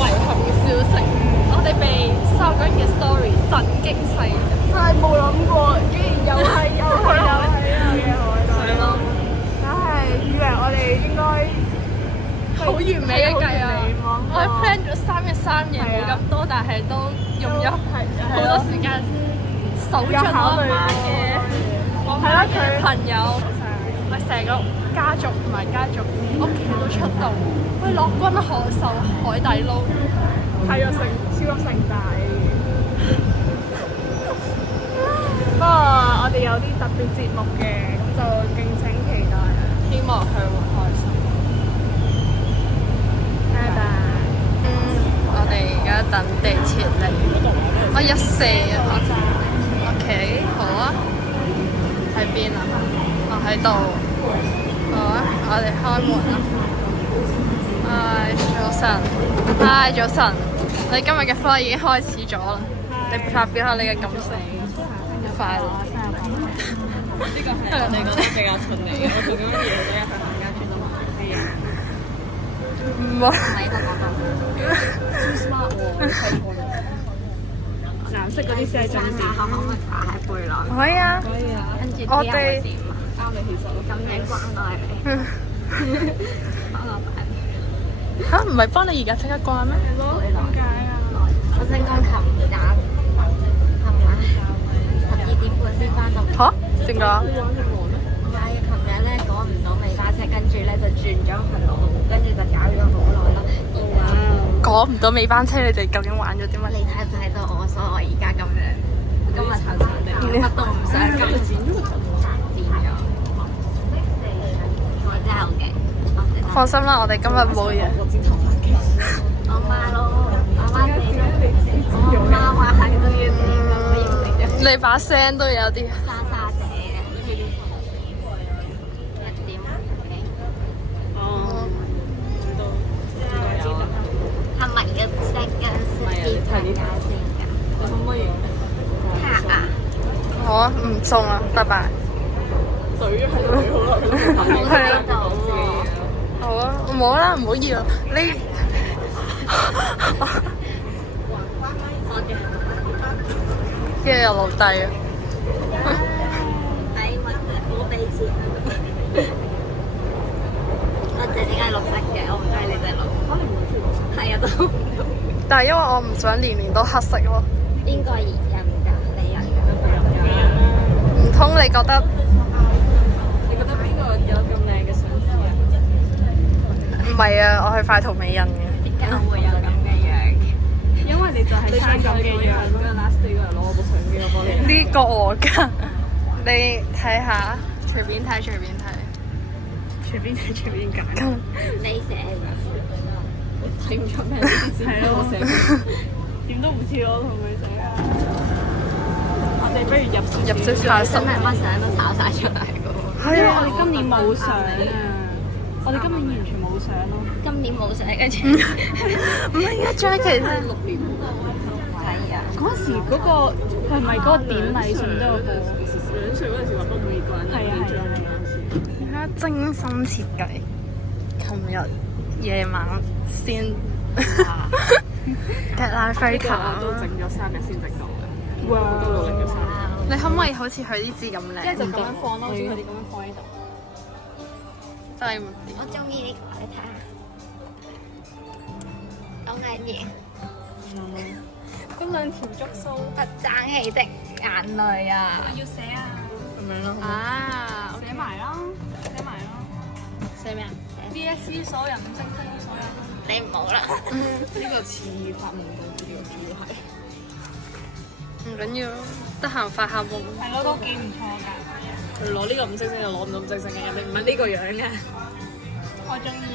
遺憾嘅消息，我哋被3個人嘅 story 震驚世人。真係冇諗過，竟然又係呢個海島。係咯，梗係以為我哋應該好完美嘅計啊！我我哋 plan 咗3日3夜冇咁多，但係都用咗好多時間手盡我媽嘅朋友，我成個家族同埋家族屋企都出動，去樂君賀壽海底撈。太陽城超級盛大。不過我哋有啲特別節目嘅，咁就敬請期待啦。希望佢會開心。拜拜。我哋而家等地鐵嚟。我14啊，OK， 好啊。喺邊啊？我喺度。好啊，我哋開門啦。嗨，早晨。嗨，早晨。你今日嘅 flight 已經開始咗啦。你發表下你嘅感受。快樂。呢個係我哋覺得比較順利嘅，我做咁樣嘢都一去行街轉到埋啲嘢。唔好。Too smart 喎，睇錯咗。藍色嗰啲先係重點。可唔可以擺喺背囊？可以啊。可以啊。跟住我哋啱你其實咁樣關愛你。幫我擺。嚇唔係幫你而家即刻關咩？點解啊？我想講琴日12點半先翻到。嚇？點解？唔係，琴日咧趕唔到尾班車，跟住咧就轉咗去路，跟住就搞咗好耐啦。趕唔到尾班車，你哋究竟玩咗啲乜？你睇唔睇到我？所以我而家咁樣，今日慘慘地，乜都唔想，今日剪咗。我真係好勁。放心啦，我哋今日冇嘢。我媽咯，我媽我媽話係都要剪㗎，我要剪咗。你把聲都有啲。沙沙地嘅，1點。哦，知道。係咪嘅聲跟攝大家先㗎？你可唔可以嚇啊！好啊，唔送啦，拜拜。懟喺度懟好耐，佢都冇反應。係啊。好啊，唔好啦，唔好要你。跟住又落低啊！禮物我俾錢。我哋點解綠色嘅？我唔中意呢隻綠。可能唔會綠色。係啊，都。但係因為我唔想年年都黑色咯。邊個熱人㗎？你人㗎？唔通你覺得？你覺得邊個有咁靚嘅相紙啊？唔係啊，我係快圖美人嘅。點解會有咁嘅樣嘅？因為你就係生咁嘅樣，跟住 last day 嗰日攞我部相機我幫你。呢個我㗎，你睇下，隨便睇，隨便睇。隨便睇隨便揀。你寫睇唔出咩？係咯，我寫點都唔似我同佢寫啊！我哋不如入少少真係乜相都炒晒出嚟㗎喎。因為我哋今年冇相啊！我哋今年完全冇相咯。今年冇相，跟住唔係啊，Jackie 咧。係啊。嗰時嗰個係咪嗰個典禮上都有播？兩歲嗰陣時話不每個人係啊係啊係啊！而家精心設計，琴日夜晚先格拉菲塔都整咗3日先整到嘅。哇！都努力咗3日。你可唔可以好似佢啲字咁靚？即係就咁樣放咯，好似佢哋咁樣放喺度。真係唔掂。我中意呢個，你睇下，好眼嘢。嗰兩條觸鬚不爭氣的眼淚啊！要寫啊！咁樣咯。啊，寫埋啦，寫埋啦。寫咩啊 DSE 所有人星星所有人。你唔好啦。呢個似發夢到呢個主要係。唔緊要，得閒發下夢。係咯，都幾唔錯㗎。佢攞呢個5星星就攞唔到5星星嘅，唔係呢個樣嘅。我中意，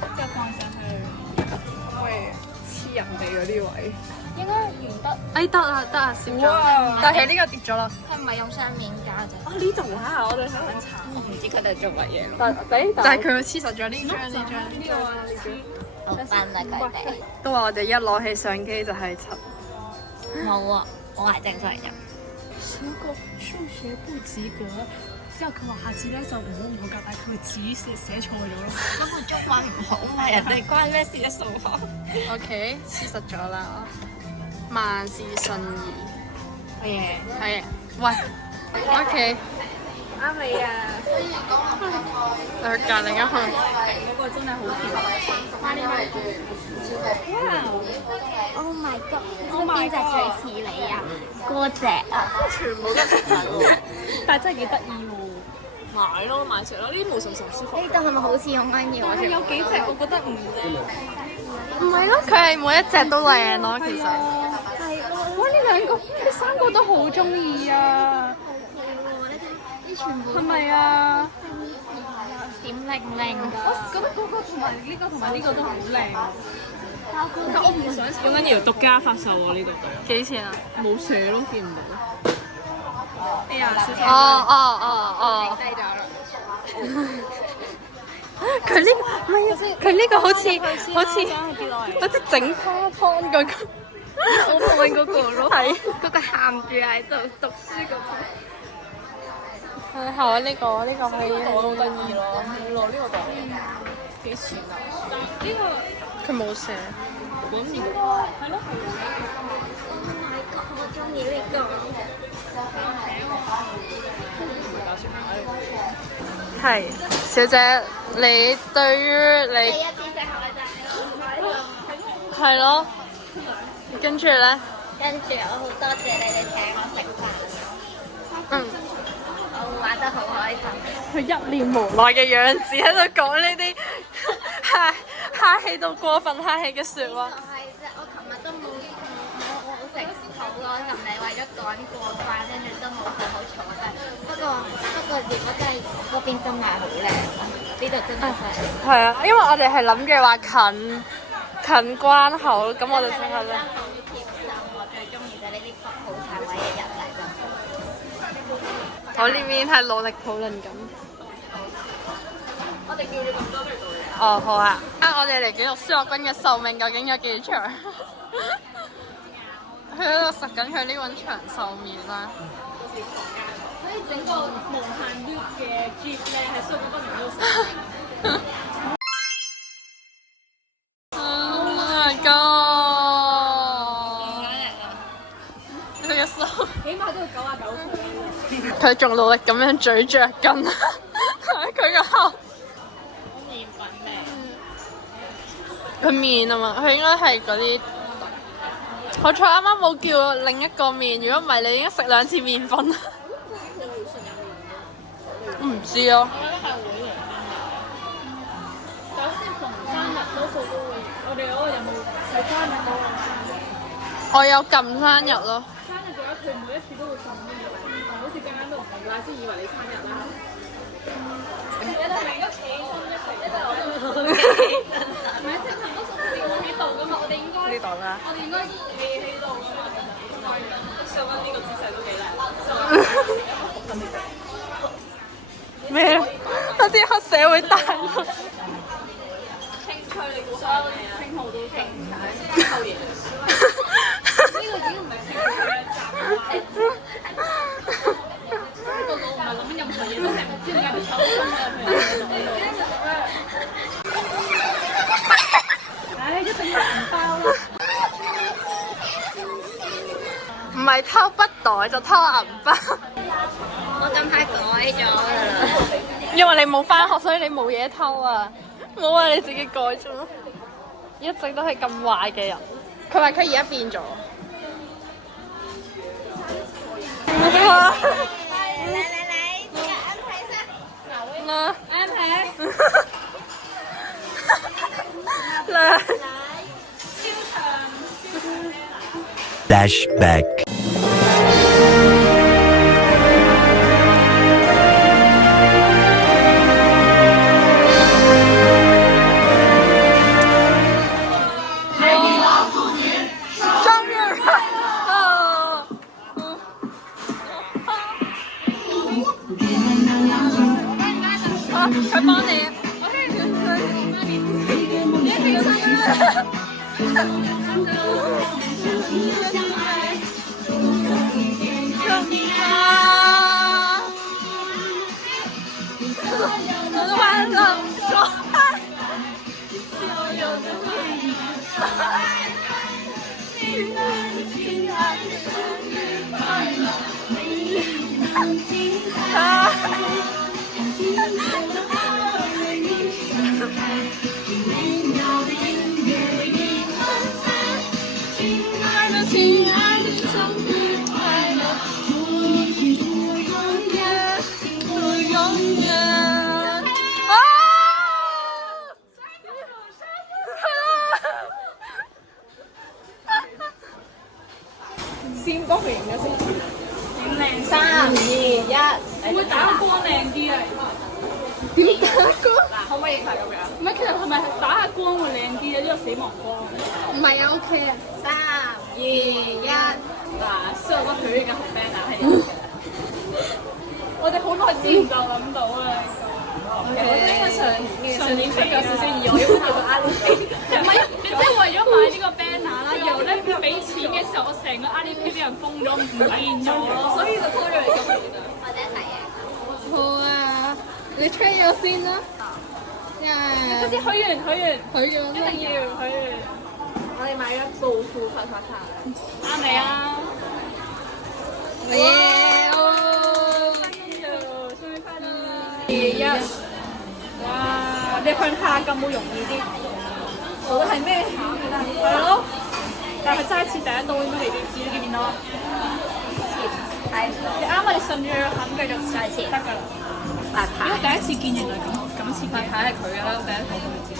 之後放上去，喂，黐人哋嗰啲位。應該唔得。哎，得啦，得啦，攝咗哇。但係呢個跌咗啦。佢唔係用雙面膠啫。啊呢度啊，我哋喺度查。我唔知佢哋做乜嘢咯。但係佢會黐實咗呢張呢張。呢個好笨啊佢哋。都話我哋一攞起相機就係七。冇啊，我係正常人。小個數學不及格，之後佢話下次咧就唔好夾，但係佢自己寫錯咗咯。咁我中文唔好嘛，人哋關咩事啊數學？ OK，黐實咗啦。萬事順意。係。喂。OK。啱你啊！去隔另一項。嗰個真係好甜。Oh my god！邊隻最似你啊？嗰隻啊！全部都食緊。但係真係幾得意喎！買咯，買食咯，呢啲毛茸茸舒服。呢度係咪好似用緊要？但係有幾隻我覺得唔靚。唔係咯，佢係每一隻都靚咯，其實。係哇！呢兩個，呢三個都好中意啊！呢全部係咪啊？閃靈靈我覺得嗰個同埋呢個同埋呢個都好靚。但我唔想用緊要獨家發售喎呢個。幾錢啊？冇寫咯，見唔到。哎呀，小姐。哦。低咗啦。佢呢唔係啊，佢呢個好似整花湯嗰個，我愛嗰個咯，係嗰個喊住喺度讀書嗰個。係啊，呢個可以。好得意咯，攞呢個袋幾錢啊？呢個佢冇寫。咁應該係咯。我中意呢個。係，小姐，你對於你第一次食海底撈。係咯，跟住咧，跟住我好多謝你哋請我食飯，嗯，我會玩得好開心。佢一臉無奈嘅樣子喺度講呢啲客氣到過分客氣嘅説話。就係啫，我琴日都冇食好咯，琴日為咗趕過關，跟住都冇好好坐低。不過如果真係嗰邊真係好靚，呢度真係係。係啊，因為我哋係諗住話近關口，咁我哋即刻咧。好貼心，我最中意就係呢啲好殘位嘅人嚟㗎。我呢邊係努力討論緊。我哋叫咗咁多都係道理。哦，好啊！我哋嚟記錄蕭樂君嘅壽命究竟有幾長？佢喺度食緊佢呢碗長壽麵啦。可以整個無限 loop 嘅 Jeep 咧，喺蘇格不停都食。Oh my god！佢嘅手，起碼都要99倍。佢仲努力咁樣咀嚼緊佢個口。麵粉味。佢麵啊嘛，佢應該係嗰啲。好彩啱啱冇叫另一個麵，如果唔係你應該食2次麵粉。唔知啊。我覺得係會嚟㗎。但好似逢生日多數都會，我哋嗰個有冇係生日嗰個？我有撳生日咯。生日嘅話，佢每一次都會送啲嘢，但好似間間都唔同㗎，先以為你生日啦。一陣明屋企送一齊，一陣我哋唔係正常都送電話喺度㗎嘛，我哋應該呢度啦。我哋應該企喺度㗎嘛，上緊呢個姿勢都幾靚。咩？好似黑社會大佬。清吹你估所有嘢啊？清號都清，清後嘢。呢個已經唔係清號嘅集啦。個個唔係諗緊任何嘢，都係唔知點解啲手伸咗入去。唉，一定要銀包啦！唔係偷筆袋就偷銀包。我近排改咗啦。因為你冇返學，所以你冇嘢偷啊！冇啊，你自己改咗。一直都係咁壞嘅人。佢話佢而家變咗。哇！嚟，呢個安排先。啦，安排。嚟。Flashback. 先幫佢影咗先，影靚。3、2、1，會唔會打個光靚啲啊？點打光？嗱，可唔可以影下咁樣？唔係，其實係咪打下光會靚啲啊？呢個死亡光。唔係啊，OK 啊。3、2、1。嗱，所以我覺得佢呢個紅 banner 係有嘅。我哋好耐之前就諗到啦。我應該上年出咗少少意外，因為個阿里唔係，即係為咗買呢個 banner 啦，然後咧俾錢嘅時候，我成個阿里 Pay 俾人封咗，唔見咗咯，所以就拖咗嚟今年啦。或者係啊，好啊，你 try 咗先啦。嗰次許願，許咗一定要許願。我哋買咗暴富發發卡，啱你啊！耶！生日快樂！2、1，哇！你向下撳會容易啲。到底係咩餡嚟㗎？係咯，但係齋切第一刀應該未必知，你見唔見到啊？係你啱啊！你順住個餡繼續切得㗎啦。因為第一次見原來咁切嘅，睇係佢㗎啦，第一口佢就知。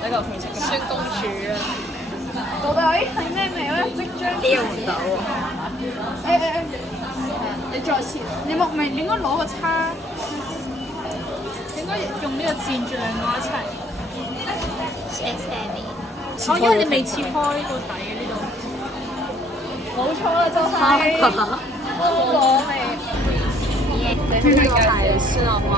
第一個佢食嘅。雪公主啊！到底係咩味咧？即將撩唔到。你再切，你莫名應該攞個叉，應該用呢個墊住兩個一齊。哦，因為你未切開個底嘅呢度。冇錯啦，就係菠蘿味。呢個係酸辣灣。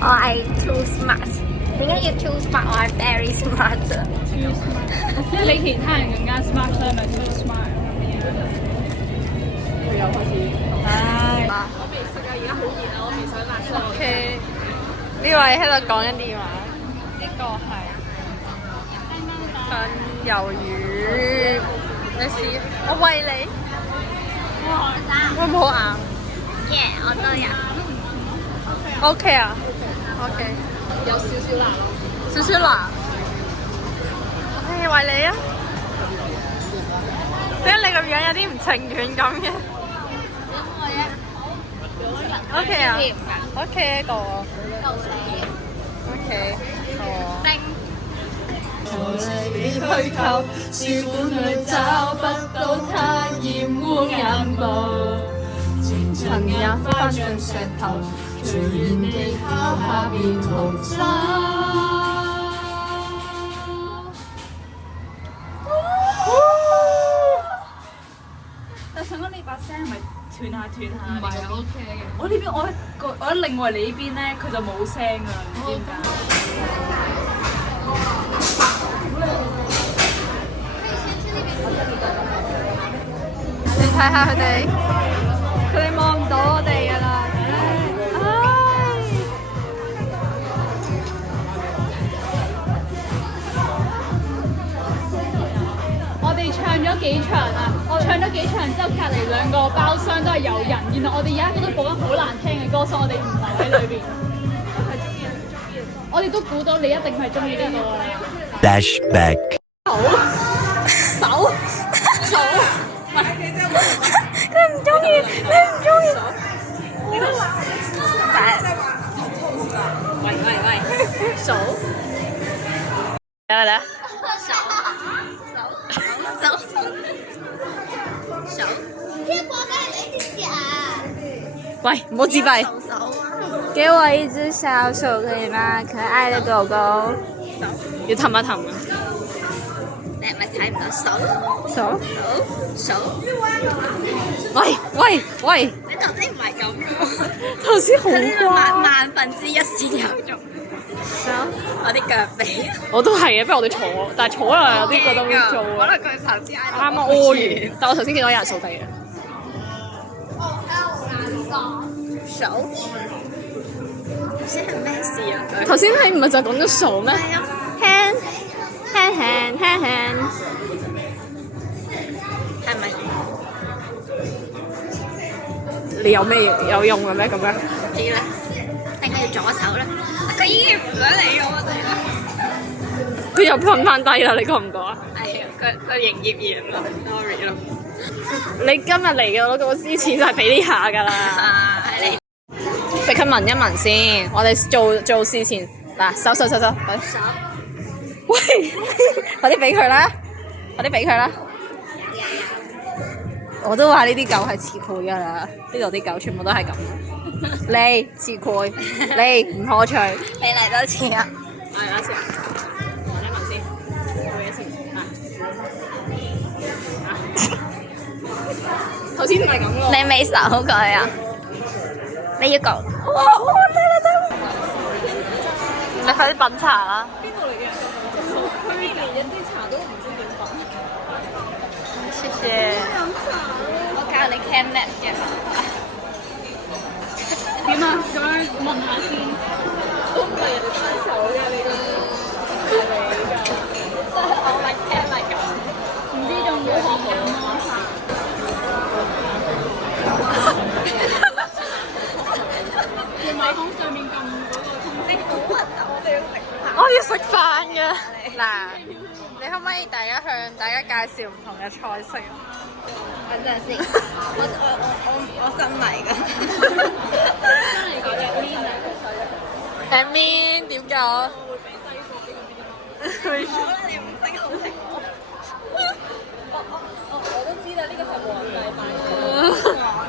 我係 too smart。點解要 too smart？我係 very smart。too smart， 即係你其他人更加 smart，所以咪 too smart。佢又開始。唉，我未食啊！而家好熱啊！我未想辣sauce。OK，呢位喺度講緊電話。呢個係燉魷魚，你試，我餵你。會唔會好硬？耶，我都有。OK 啊 ，OK，有少少辣咯。少少辣。OK，餵你啊！點解你個樣有啲唔情願咁嘅？OK 啊，OK 呢個道理。 OK，好啊。冰。去求書本裏找不到他厭惡眼部，曾也翻進石頭，隨然地拋下便逃走。但係想講你把聲係咪斷下斷下？唔係啊，OK 嘅。我呢邊我一另外你呢邊咧，佢就冇聲㗎，唔知點解。你睇下佢哋望唔到我哋㗎啦。我哋唱咗幾場啊！我唱咗幾場之後，隔離兩個包廂都係有人，然後我哋而家都播緊好難聽嘅歌，所以我哋唔留喺裏邊。我哋都估到你一定係中意呢個啦。Flashback。手，你唔中意，你唔中意。喂，手。嚟嚟。手，天國嘅你知唔知啊？喂，唔好自閉。給我一隻小手可以嗎？可愛的狗狗。要氹一氹啊！你係咪睇唔到手？手。手。喂！你頭先唔係咁嘅。頭先好佢呢個乖。萬分之一先有用。手。我啲腳臂。我都係嘅，不如我哋坐，但係坐又有啲覺得會做啊。可能佢頭先啱啱屙完，但我頭先見到有人掃地嘅。手。頭先係咩事啊？頭先你唔係就講咗數咩？係啊。hand。係咪？你有咩有用嘅咩咁樣？知咧，定係要左手咧？佢已經唔想理我哋啦。佢又噴翻低啦，你覺唔覺啊？係啊，佢營業員咯，sorry 咯。你今日嚟嘅嗰個之前就係俾呢下㗎啦。啊，係你。即刻聞一聞先，我哋做事前嗱，手，手。喂，快啲俾佢啦，快啲俾佢啦。我都話呢啲狗係詞彙㗎啦，呢度啲狗全部都係咁。你詞彙，你唔可取。你嚟多次啊！嚟多次啊！聞一聞先，做嘢先啊！頭先唔係咁咯。你未搜佢啊？你要講。哇！得啦！你快啲品茶啦！邊度嚟嘅？佢連一啲茶都唔知點品。謝謝。我教你 can map 嘅。點啊？咁樣問下先。都唔係人哋單手嘅，你個係你㗎。即係我咪 can 咪咁。唔知仲要學唔學摸下？你馬桶上面撳嗰個通知。好核突！我要食飯㗎。嗱，你可唔可以大家向大家介紹唔同嘅菜式？等陣先，我新嚟㗎。新嚟嗰隻面啊！誒面點講？好啦，你唔識好食我。我都知啦，呢個係皇帝版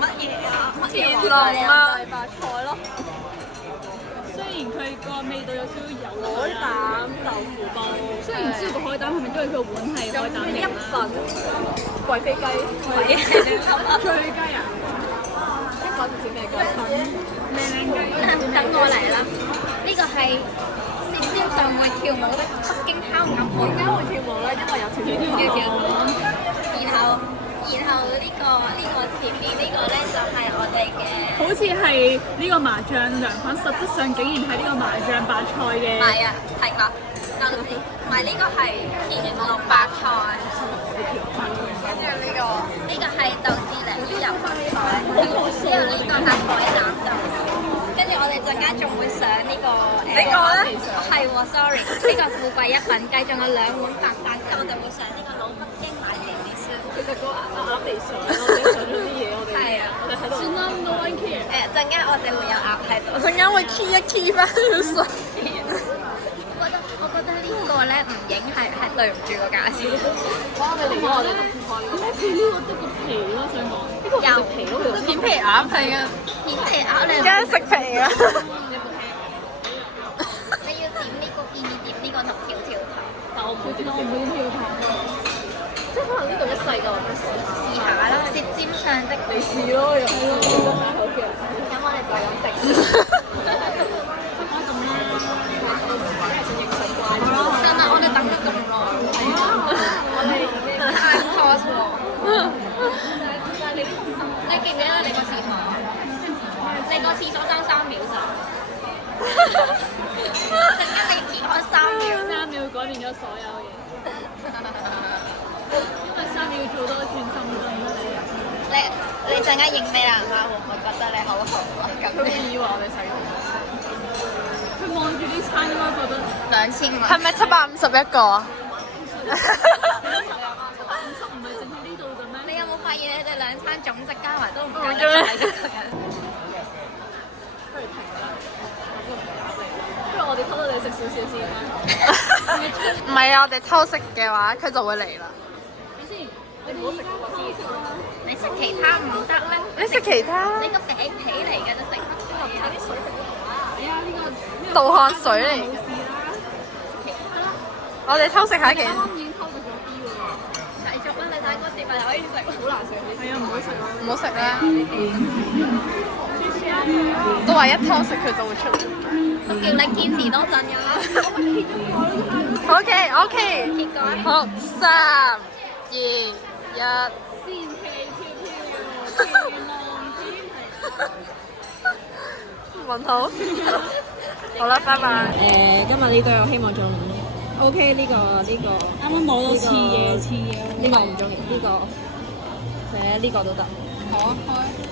乜嘢啊？天龍啊！大白菜咯，雖然佢個味道有少少油海膽豆腐煲，雖然唔知道個海膽係咪因為佢個碗係海膽嚟啦。貴妃雞，醉雞啊！一講就知咩雞？靚雞。等我嚟啦！呢個係舌尖上會跳舞的北京烤鴨漢點解會跳舞咧？因為有條條嘅然後前面呢個咧就係我哋嘅。好似係呢個麻醬涼粉，實質上竟然係呢個麻醬白菜嘅。唔係啊，係啦，等陣先，唔係呢個係乾隆白菜，跟住呢個係豆豉鯪魚油白菜，之後呢個係海膽豆，跟住我哋陣間仲會上呢個呢個咧，係喎 ，sorry，呢個富貴一品雞，仲有2碗白飯，之後我哋會上呢個老北京奶皮子酥。其實個鴨未上，我哋上咗啲嘢，我哋係啊，我哋喺度。算啦，no one care。陣間我哋會有鴨喺度。我陣間會 key 一 key 翻佢水。我覺得呢個咧唔影係對唔住個價錢。哇！你嚟咗我哋咁開，咁佢呢個得個皮咯，想講呢個係皮咯，佢片皮鴨係啊，片皮鴨你梗係食皮啊！你要點呢個建議點呢個同條條頭，但我唔會點跳糖。即係可能呢度一細個咁樣試下啦，舌尖上的你試咯，又係咯，好嘅。咁我哋就係咁食。真係我哋等咗咁耐，我哋太 cos 喎。你記唔記得你個廁所？你個廁所爭3秒咋？陣間你健康3秒。3秒改變咗所有嘢。因為3秒要做多轉深蹲啦。你陣間影俾阿媽會唔會覺得你好好啊？咁佢會以為我哋使咗好多錢。佢望住啲餐應該覺得2000蚊。係咪751個啊？ 750唔係淨係呢度嘅咩？你有冇發現你哋2餐總值加埋都唔夠100蚊？不如停啦，不如我哋偷偷哋食少少先啦。唔係啊，我哋偷食嘅話，佢就會嚟啦。你先，你唔好食嗰個先。你食其他唔得咩？你食其他？呢個餅皮嚟嘅都食得，差啲水佢都係啊，呢個盜汗水嚟嘅。冇事啦。我哋偷食下其他。啱啱已經偷食咗啲喎。繼續啦，你睇嗰碟咪可以食。好難食，係啊，唔好食啦。唔好食啦。都話一偷食佢就會出。我叫你堅持多陣㗎啦。OK，結果好，3、2、1。仙氣飄飄，天望天問好。好啦，拜拜。今日呢對我希望做OK 呢個。啱啱攞到刺嘢，呢個唔中意，呢個或者呢個都得。好啊，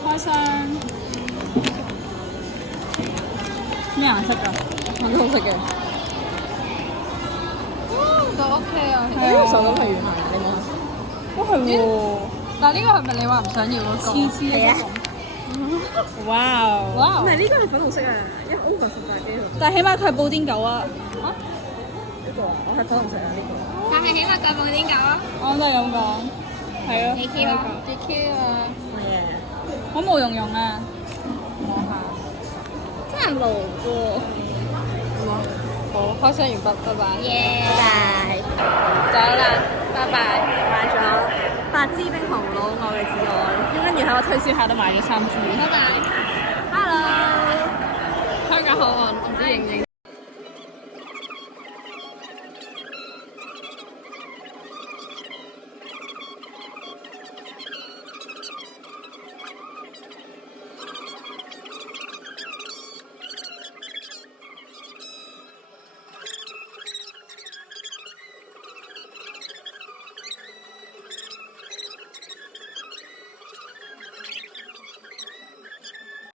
開箱。咩顏色㗎？粉紅色嘅。都 OK 啊，呢個手感係軟硬，你望下。哦係喎，但係呢個係咪你話唔想要嗰個？黐黐嘅質感。哇哇唔係呢個係粉紅色啊，因為 over 十大機但係起碼佢係布丁狗啊！呢個啊，我係粉紅色啊呢個。但係起碼佢冇點搞，我都係咁講，係咯。幾 Q 啊！幾 Q 啊！好毛茸茸啊！摸下。真係冇喎。好，開箱完畢，拜拜。耶！拜走啦，拜拜。買咗8支冰紅佬我嘅至愛，跟住喺我推銷下都買咗3支。拜。拜拜。